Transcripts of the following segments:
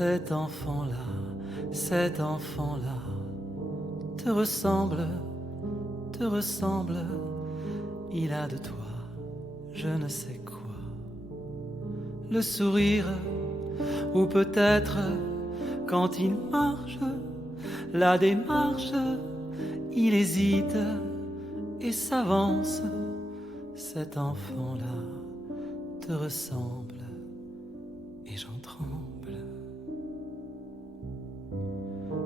cet enfant-là te ressemble, il a de toi je ne sais quoi. Le sourire, ou peut-être quand il marche, la démarche, il hésite et s'avance. Cet enfant-là te ressemble et j'en tremble.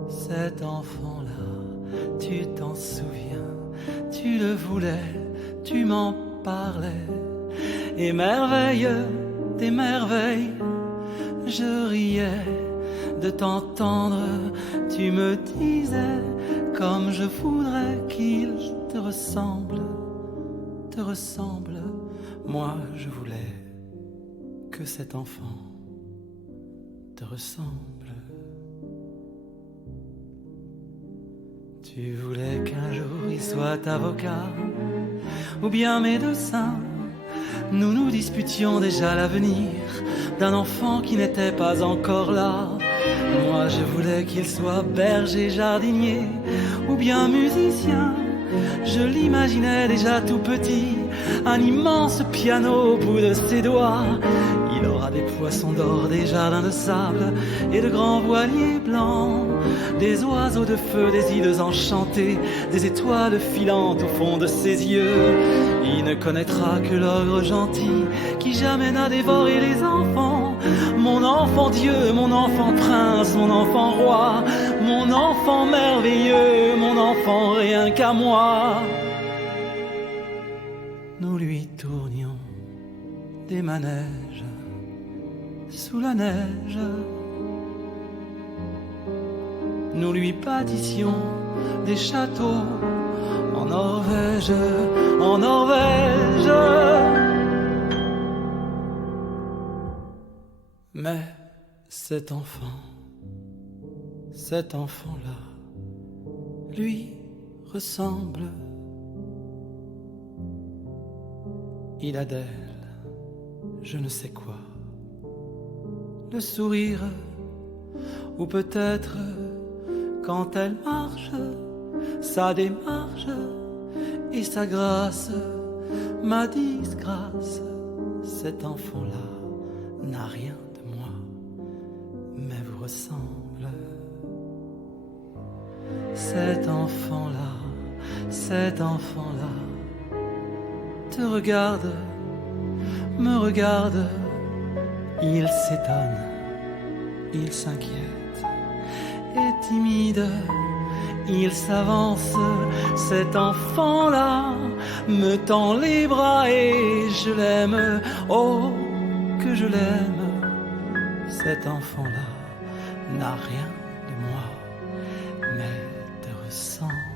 Cet enfant-là, tu t'en souviens, tu le voulais, tu m'en parlais. Et merveille des merveilles, je riais de t'entendre. Tu me disais comme je voudrais qu'il te ressemble. Moi je voulais que cet enfant te ressemble. Tu voulais qu'un jour il soit avocat ou bien médecin. Nous nous disputions déjà l'avenir d'un enfant qui n'était pas encore là. Moi je voulais qu'il soit berger, jardinier ou bien musicien. Je l'imaginais déjà tout petit, un immense piano au bout de ses doigts. Il aura des poissons d'or, des jardins de sable et de grands voiliers blancs, des oiseaux de feu, des îles enchantées, des étoiles filantes au fond de ses yeux. Il ne connaîtra que l'ogre gentil qui jamais n'a dévoré les enfants. Mon enfant Dieu, mon enfant prince, mon enfant roi, mon enfant merveilleux, mon enfant rien qu'à moi. Nous lui tournions des manèges sous la neige. Nous lui bâtissions des châteaux en Norvège, en Norvège. Mais cet enfant-là, lui ressemble. Il a d'elle je ne sais quoi. Le sourire, ou peut-être quand elle marche, sa démarche et sa grâce, ma disgrâce. Cet enfant-là n'a rien de moi, mais vous ressemble. Cet enfant-là te regarde, me regarde. Il s'étonne, il s'inquiète, et timide, il s'avance. Cet enfant-là me tend les bras et je l'aime, oh que je l'aime. Cet enfant-là n'a rien de moi, mais te ressemble.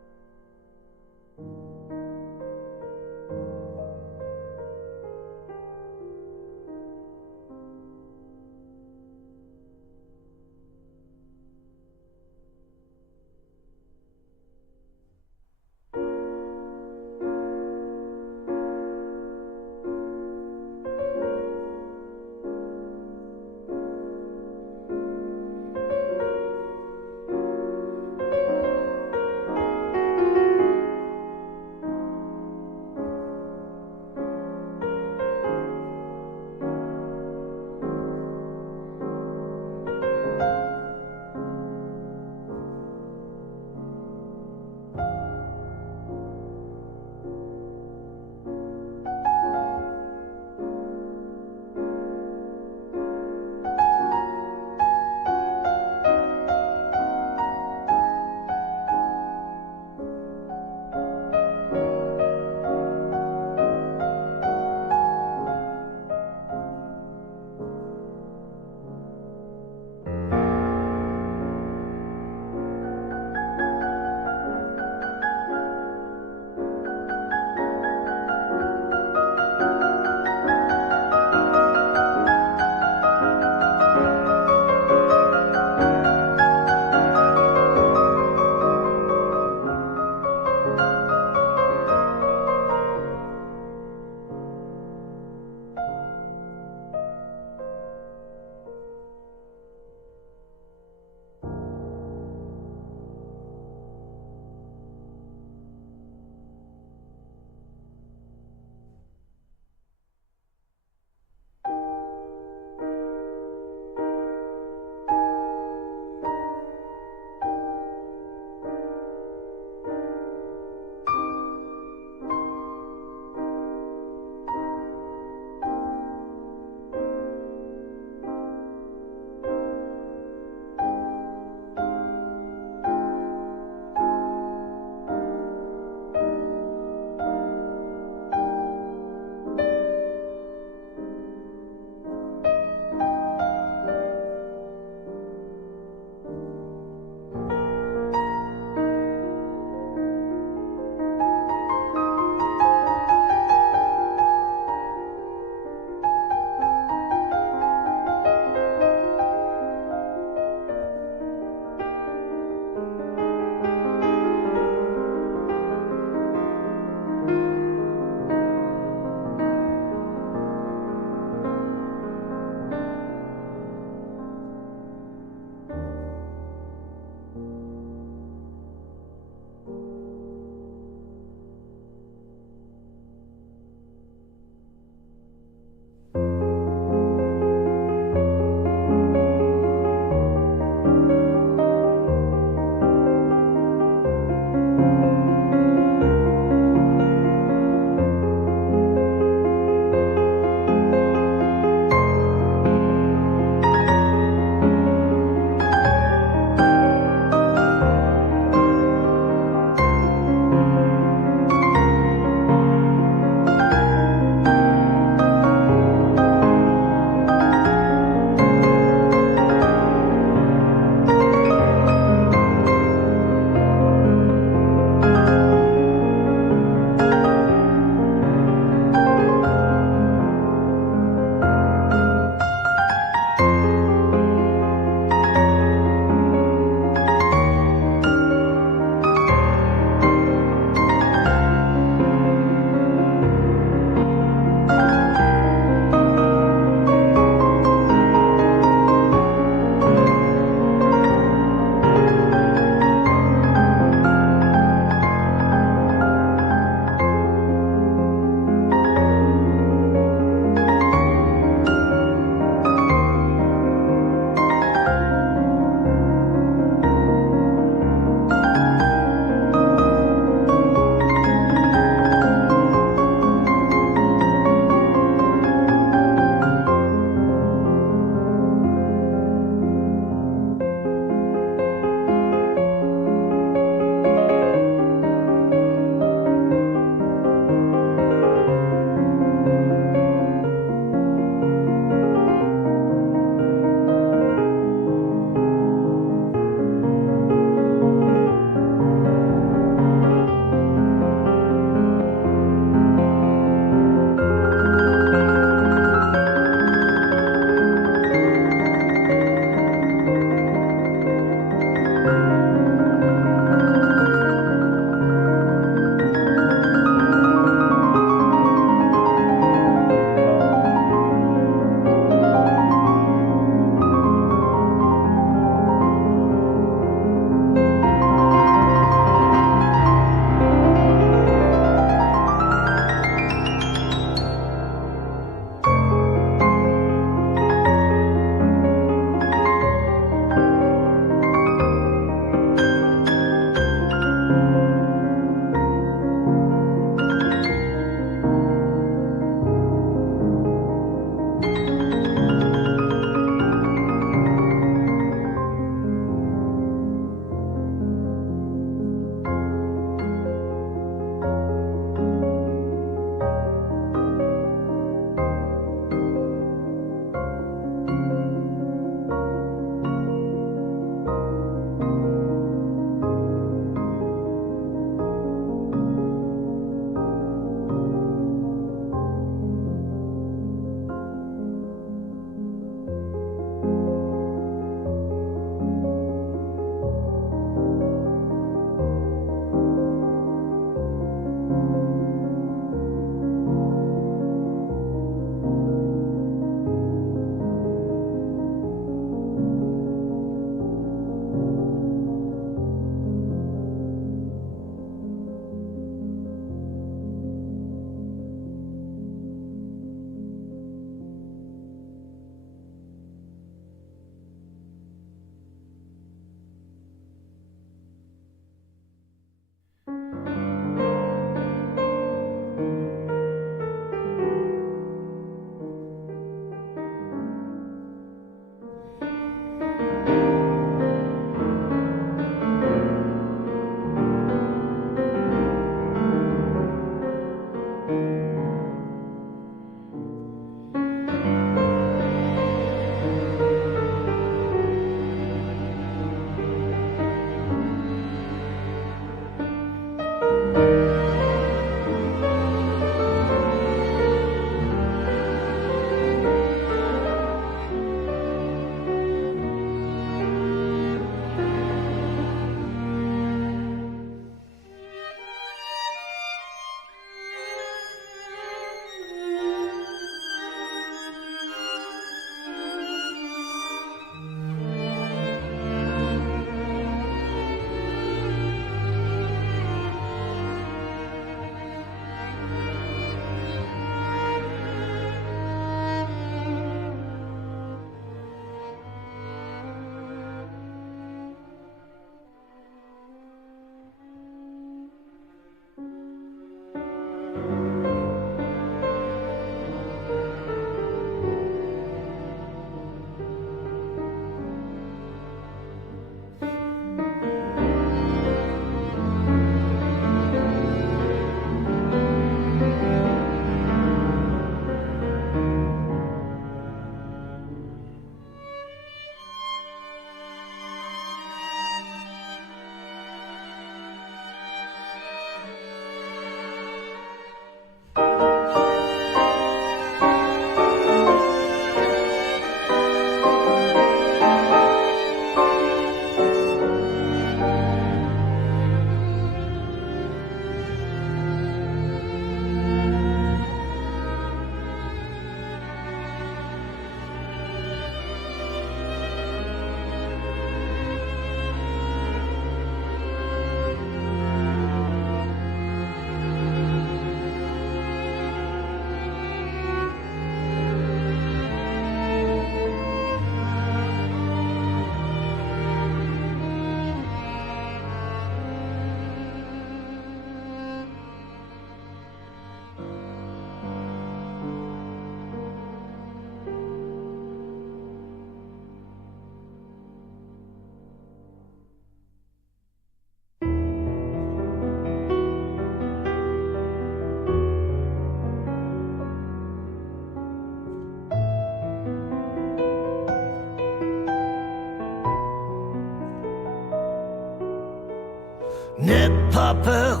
N'aie pas peur,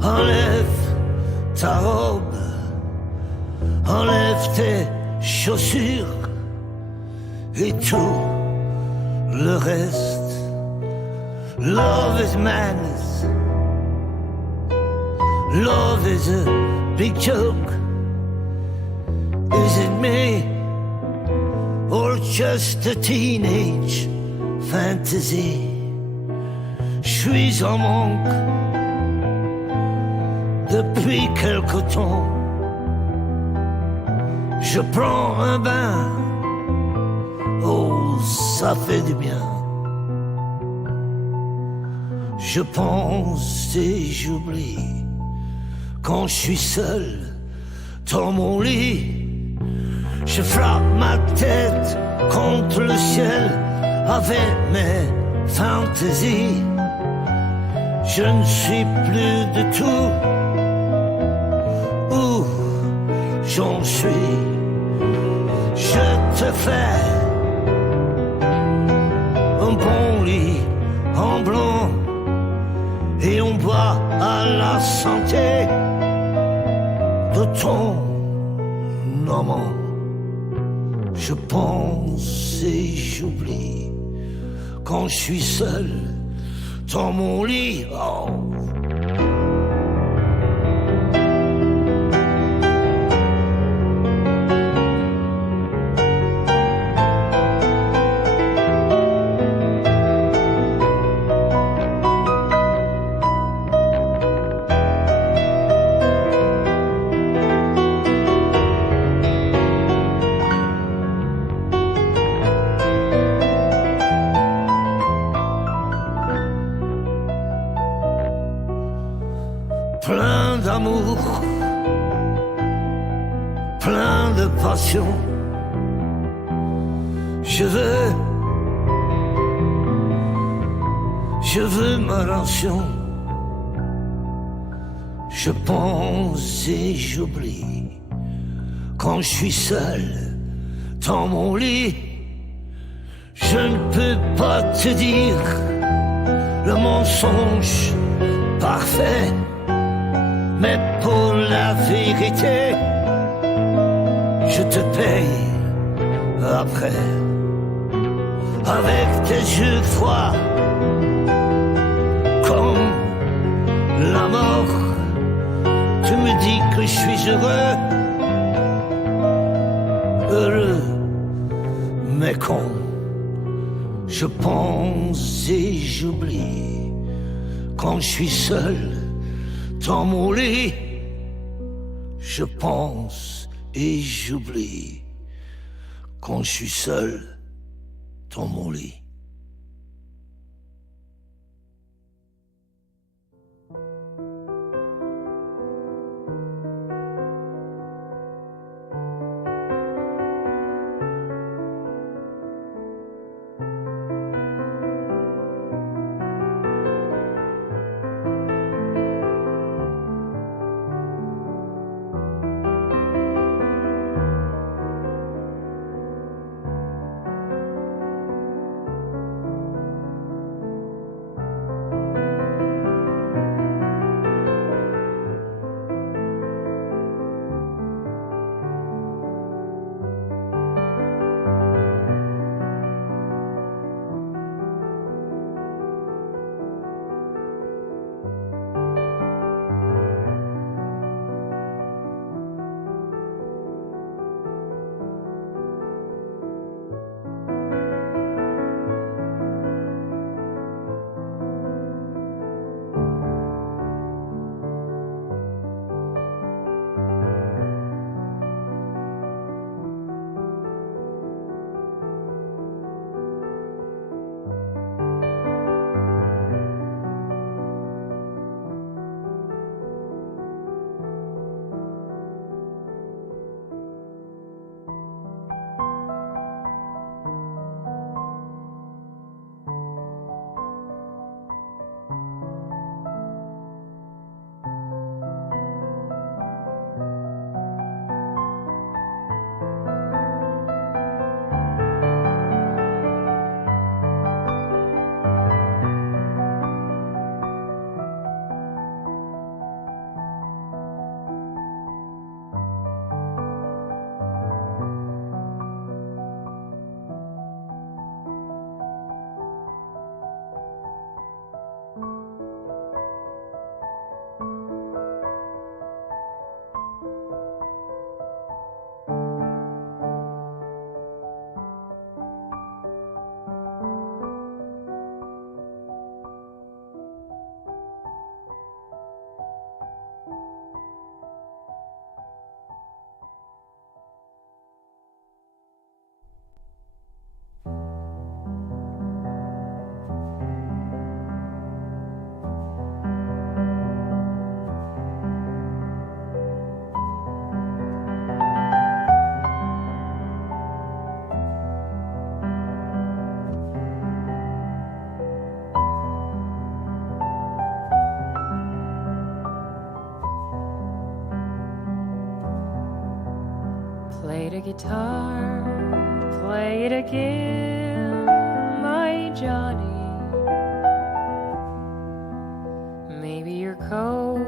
enlève ta robe, enlève tes chaussures et tout le reste. Love is madness, love is a big joke. Is it me or just a teenage fantasy? Je suis en manque depuis quelque temps. Je prends un bain, oh ça fait du bien. Je pense et j'oublie quand je suis seul dans mon lit. Je frappe ma tête contre le ciel avec mes fantaisies. Je ne suis plus de tout où j'en suis. Je te fais un bon lit en blanc et on boit à la santé de ton amant. Je pense et j'oublie quand je suis seul dans mon lit. Oh. Plein d'amour, plein de passion. Je veux ma ration. Je pense et j'oublie quand je suis seul dans mon lit. Je ne peux pas te dire le mensonge parfait. Mais pour la vérité, je te paye après. Avec tes yeux froids, comme la mort, tu me dis que je suis heureux, heureux, mais con. Je pense et j'oublie quand je suis seul dans mon lit. Je pense et j'oublie quand je suis seul dans mon lit. the guitar, play it again, my Johnny. Maybe you're cold,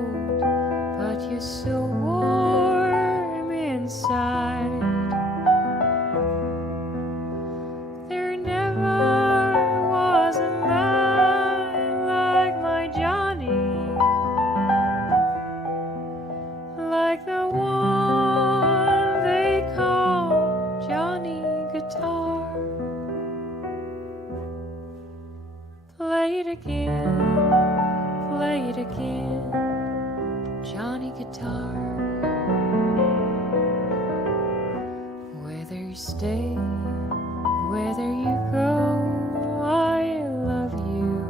but you're so warm inside. There never was a man like my Johnny, like the one they call Johnny Guitar. Play it again, play it again, Johnny Guitar. Whether you stay, whether you go, I love you.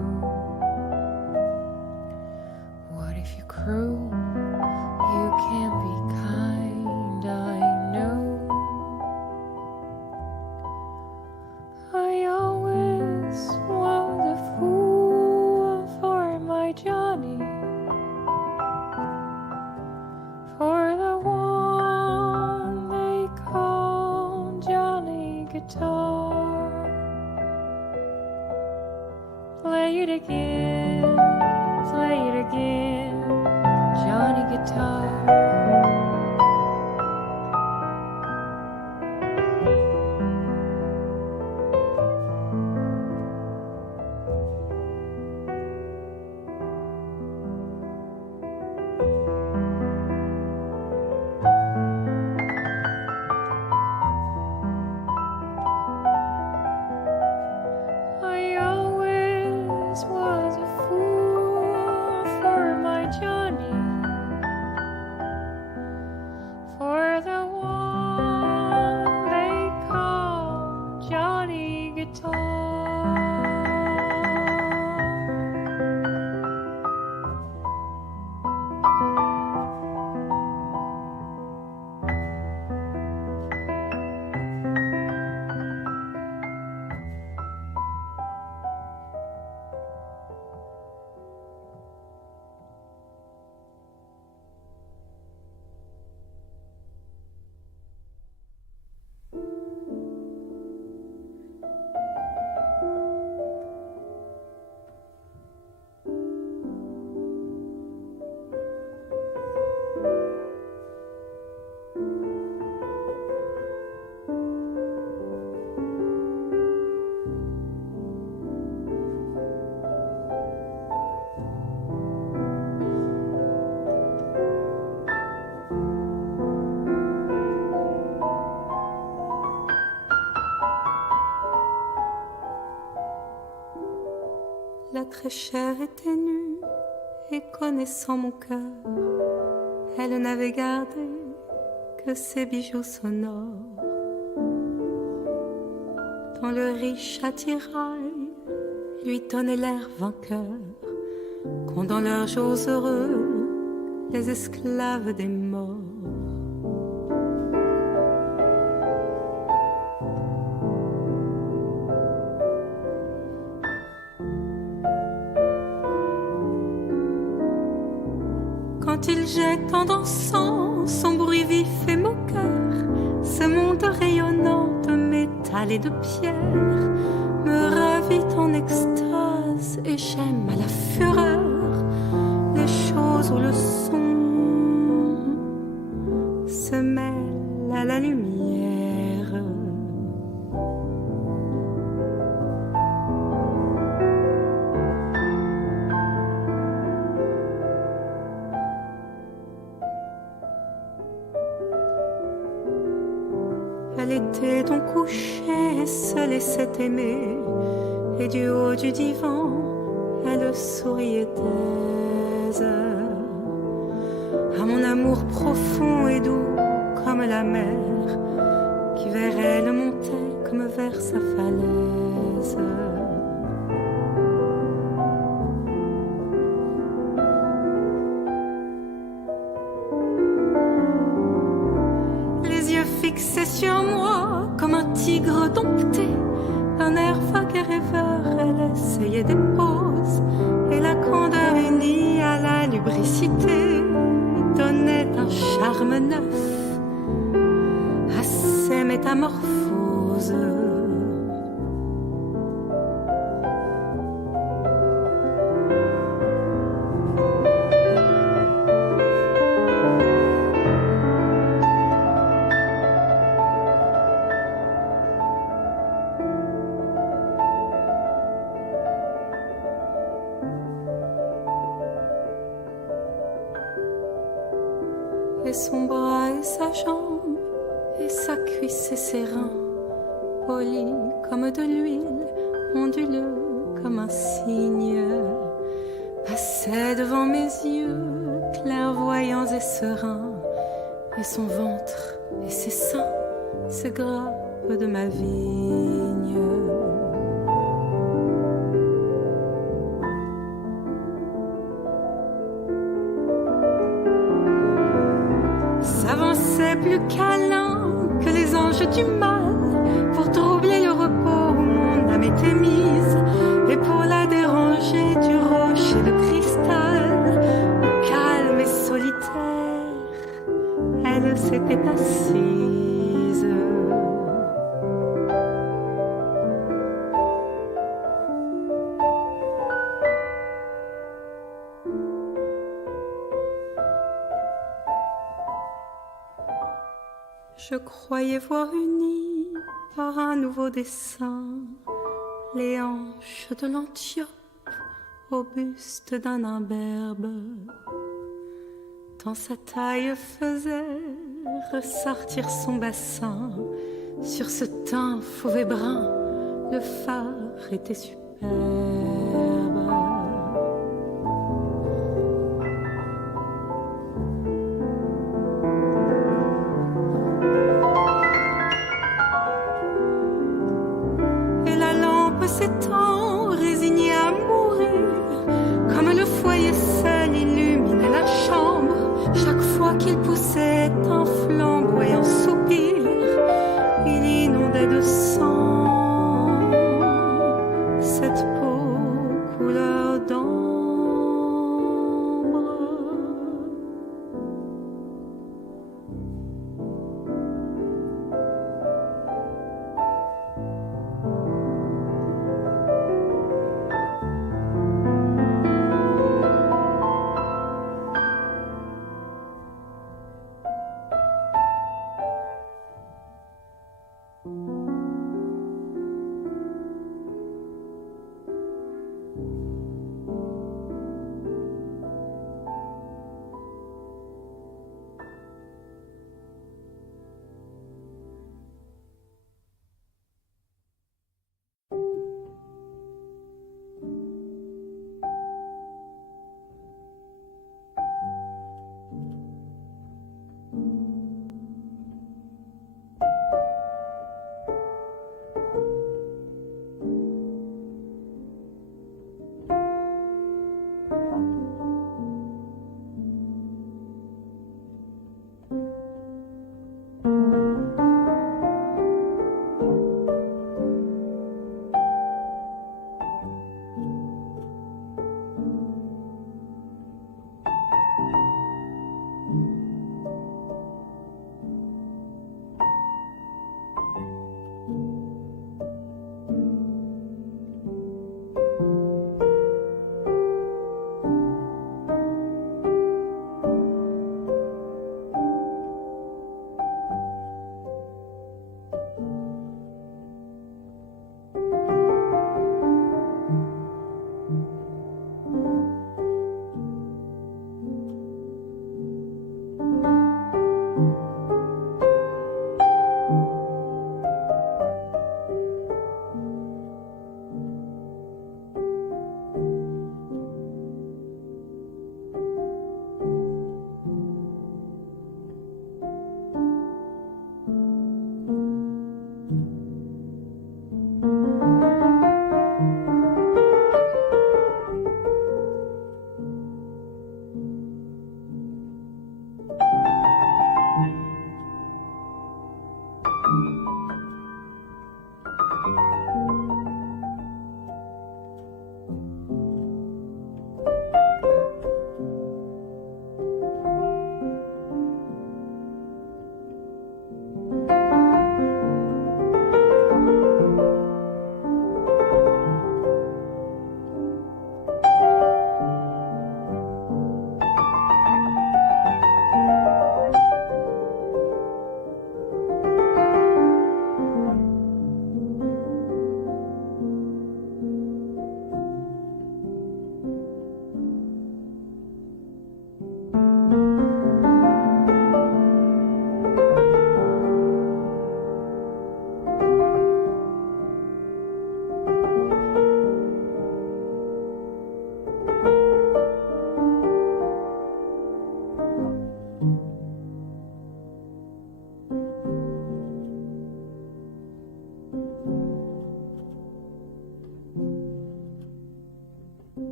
What if you cruel? You can't be kind, I know. I always was a fool for my Johnny, for the one they call Johnny Guitar. Play it again, play it again, Johnny Guitar. I always was a fool for my Johnny, for the one they call Johnny Guitar. La très chère était nue et connaissant mon cœur, elle n'avait gardé que ses bijoux sonores. Dans le riche attirail lui donnait l'air vainqueur, qu'ont dans leurs jours heureux les esclaves des morts. Quand il jette en dansant son bruit vif et moqueur, ce monde rayonnant de métal et de pierre me ravit en extase et j'aime à la fureur les choses où le son se mêle à la lumière. Elle était donc couchée, se laissait aimer, et du haut du divan, elle souriait aise. À mon amour profond et doux comme la mer, qui vers elle montait comme vers sa falaise. Fixée sur moi comme un tigre dompté, d'un air vague et rêveur, elle essayait des poses, et la candeur unie à la lubricité donnait un charme neuf à ses métamorphose. Et son bras et sa jambe, et sa cuisse et ses reins, polis comme de l'huile, onduleux comme un cygne, passaient devant mes yeux, clairvoyants et sereins, et son ventre et ses seins, ce grappe de ma vigne. S'avançait plus câlin que les anges du mal pour troubler le repos où mon âme était mise et pour la déranger du rocher de cristal où calme et solitaire elle s'était assise. Je croyais voir unis par un nouveau dessin les hanches de l'Antiope au buste d'un imberbe, tant sa taille faisait ressortir son bassin. Sur ce teint fauve et brun, le phare était superbe. S'étant résigné à mourir, comme le foyer seul illuminait la chambre, chaque fois qu'il poussait un flambeau et un soupir, il inondait de sang cette peau couleur d'ambre.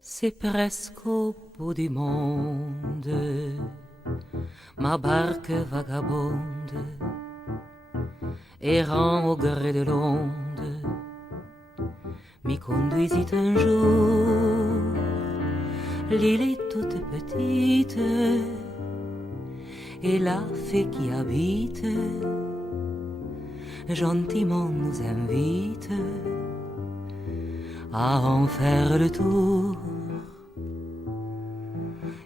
C'est presque au bout du monde, ma barque vagabonde, errant au gré de l'onde, m'y conduisit un jour. L'île est toute petite, et la fée qui habite gentiment nous invite à en faire le tour.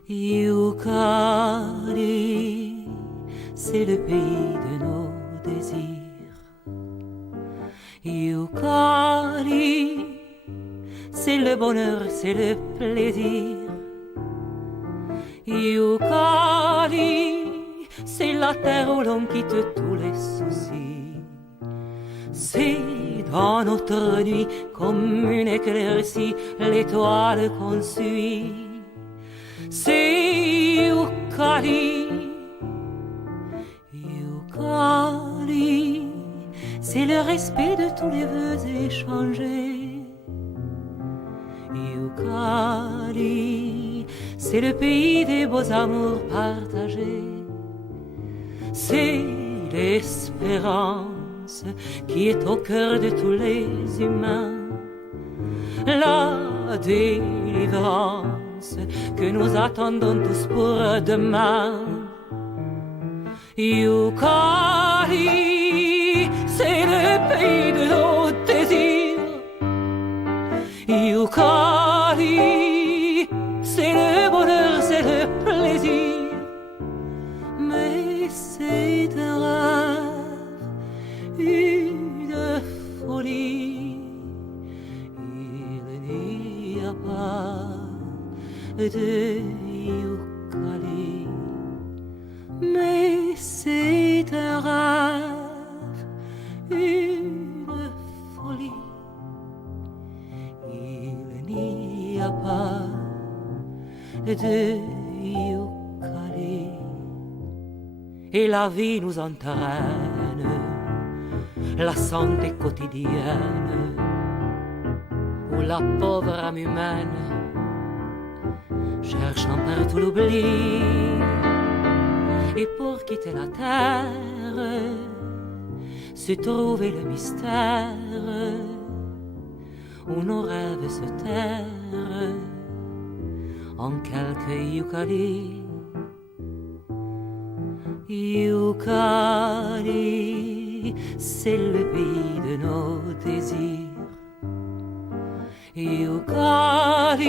Youkari, c'est le pays de nos désirs. Youkari, c'est le bonheur, c'est le plaisir. Youkari, c'est la terre où l'on quitte tous les soucis. C'est dans notre nuit comme une éclaircie l'étoile qu'on suit. C'est Youkari, Youkari, c'est le respect de tous les vœux échangés. Youkari, c'est le pays des beaux amours partagés. C'est l'espérance qui est au cœur de tous les humains. La délivrance que nous attendons tous pour demain. Youkari, c'est le pays de nos désirs. Youkari, c'est le bonheur, c'est le plaisir. Mais c'est un rêve, une folie. Il n'y a pas de Youkari, mais c'est un rêve, une folie. Il n'y a pas de Youkari. Et la vie nous entraîne, la santé quotidienne, la pauvre âme humaine, cherchant partout l'oubli. Et pour quitter la terre, se trouver le mystère où nos rêves se terrent en quelques yucalis. Yucali, c'est le pays de nos désirs. Yucali,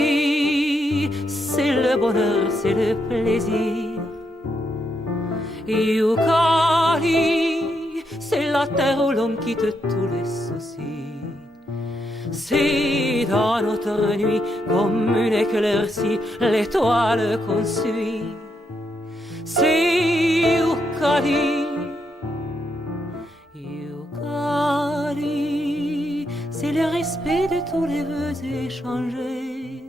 c'est le bonheur, c'est le plaisir. Yucali, c'est la terre où l'on quitte tous les soucis. C'est dans notre nuit comme une éclaircie, l'étoile qu'on suit. C'est Yucali, Yucali, c'est le respect de tous les vœux échangés.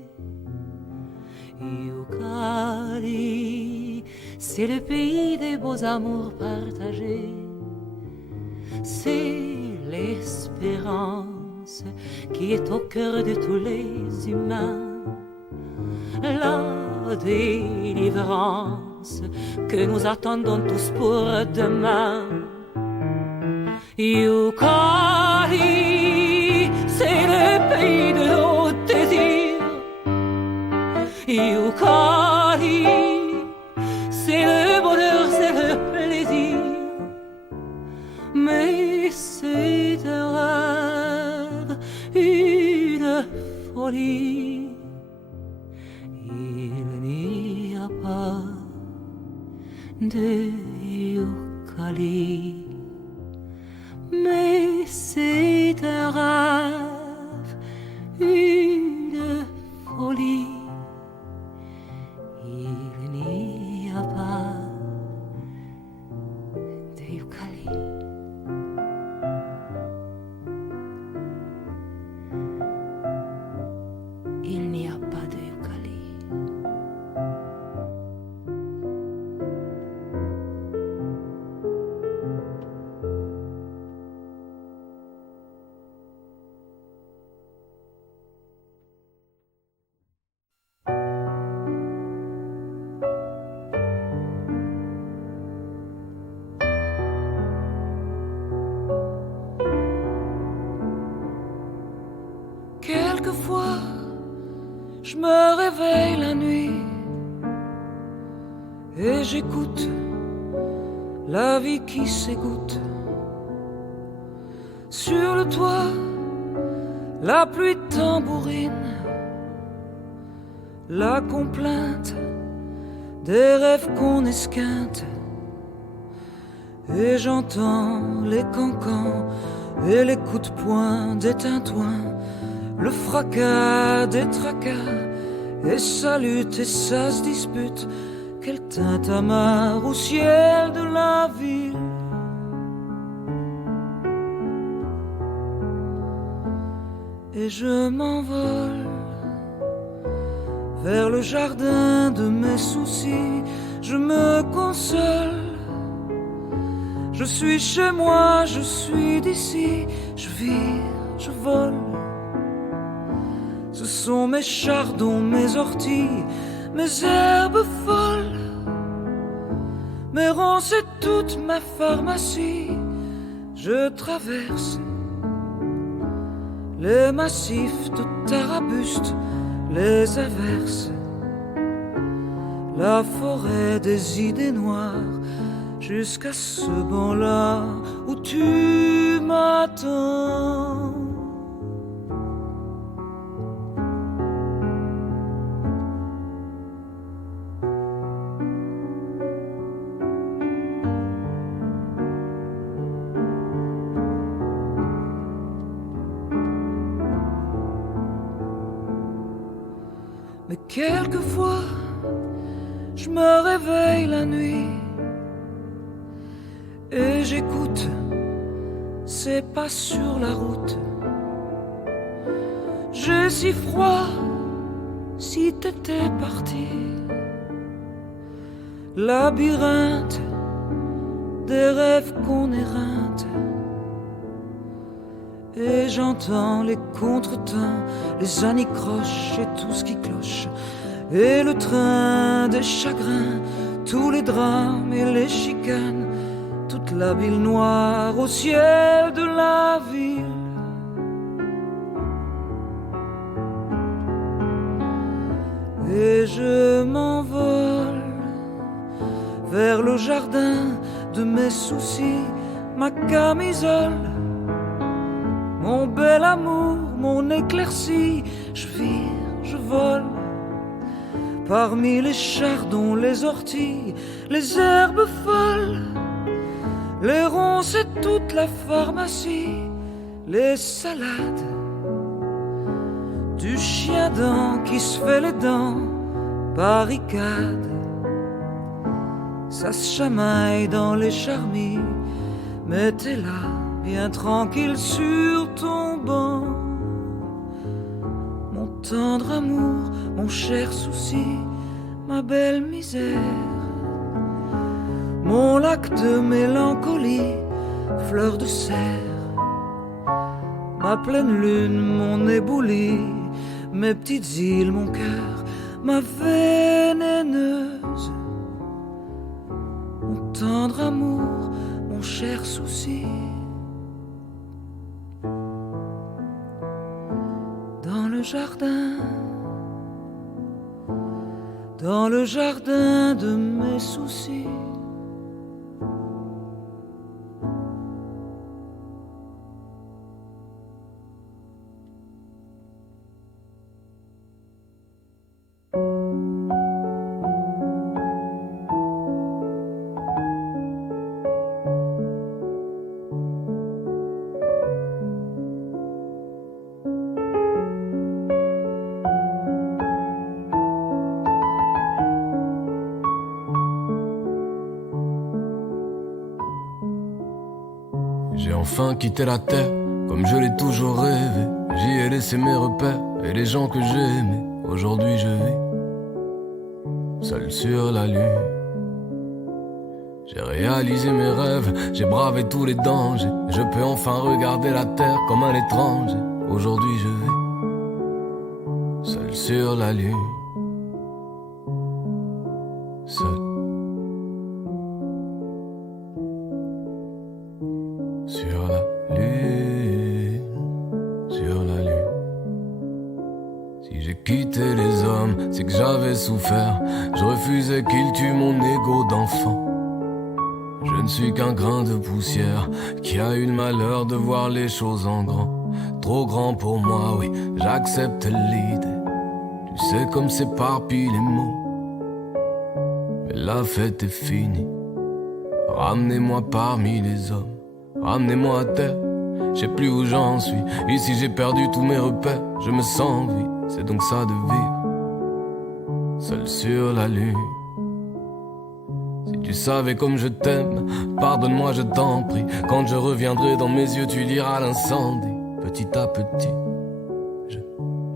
Yucali, c'est le pays des beaux amours partagés. C'est l'espérance qui est au cœur de tous les humains. La délivrance que nous attendons tous pour demain. Yucali, c'est le pays de nos désirs. Yucali, c'est le bonheur, c'est le plaisir. Mais c'est un rêve, une folie. Il n'y a pas de Yucali, mais c'est un rêve, une folie. Il n'y a pas de Yucali. Il n'y a pas de Yucali. Quelquefois, je me réveille la nuit et j'écoute la vie qui s'égoutte. Sur le toit, la pluie tambourine, la complainte des rêves qu'on esquinte. Et j'entends les cancans et les coups de poing des tintouins, le fracas des tracas, et ça lutte et ça se dispute. Quel tintamarre au ciel de la ville. Et je m'envole vers le jardin de mes soucis. Je me console. Je suis chez moi, je suis d'ici. Je vis, je vole. Ce sont mes chardons, mes orties, mes herbes folles, mes ronces et toute ma pharmacie. Je traverse les massifs de Tarabustes, les averses, la forêt des idées noires, jusqu'à ce banc-là où tu m'attends. Mais quelquefois, je me réveille la nuit et j'écoute ces pas sur la route. J'ai si froid si t'étais parti. Labyrinthe des rêves qu'on éreinte. Et j'entends les contretemps, les anicroches et tout ce qui cloche. Et le train des chagrins, tous les drames et les chicanes, toute la ville noire au ciel de la ville. Et je m'envole vers le jardin de mes soucis, ma camisole, mon bel amour, mon éclaircie. Je vire, je vole parmi les chardons, les orties, les herbes folles, les ronces et toute la pharmacie, les salades du chien-dent qui se fait les dents, barricade. Ça se chamaille dans les charmilles, mais t'es là, bien tranquille sur ton banc. Mon tendre amour, mon cher souci, ma belle misère, mon lac de mélancolie, fleur de serre, ma pleine lune, mon éboulis, mes petites îles, mon cœur, ma vénéneuse, mon tendre amour, mon cher souci. Dans le jardin de mes soucis. J'ai enfin quitté la terre, comme je l'ai toujours rêvé. J'y ai laissé mes repères et les gens que j'ai aimés. Aujourd'hui je vis seul sur la lune. J'ai réalisé mes rêves, j'ai bravé tous les dangers. Je peux enfin regarder la terre comme un étranger. Aujourd'hui je vis seul sur la lune. Seul sur la lune, sur la lune. Si j'ai quitté les hommes, c'est que j'avais souffert. Je refusais qu'ils tuent mon ego d'enfant. Je ne suis qu'un grain de poussière qui a eu le malheur de voir les choses en grand. Trop grand pour moi, oui, j'accepte l'idée. Tu sais comme s'éparpillent les mots. Mais la fête est finie. Ramenez-moi parmi les hommes. Ramenez-moi à terre, je sais plus où j'en suis. Ici j'ai perdu tous mes repères, je me sens vide. C'est donc ça de vivre seul sur la lune. Si tu savais comme je t'aime, pardonne-moi je t'en prie. Quand je reviendrai dans mes yeux tu liras l'incendie. Petit à petit, je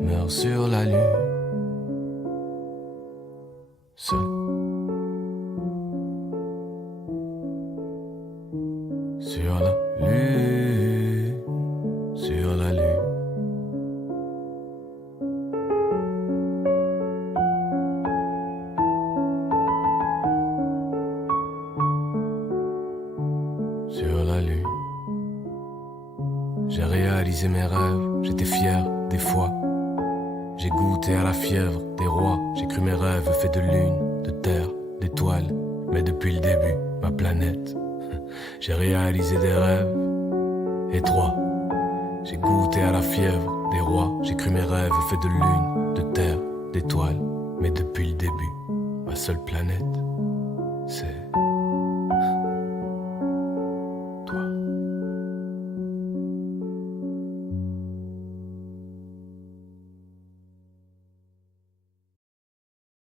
meurs sur la lune. Seul sur la lune, sur la lune. Sur la lune. J'ai réalisé mes rêves, j'étais fier des fois. J'ai goûté à la fièvre des rois. J'ai cru mes rêves faits de lune, de terre, d'étoiles. Mais depuis le début, ma planète, j'ai réalisé des rêves étroits. J'ai goûté à la fièvre des rois. J'ai cru mes rêves faits de lune, de terre, d'étoiles. Mais depuis le début, ma seule planète, c'est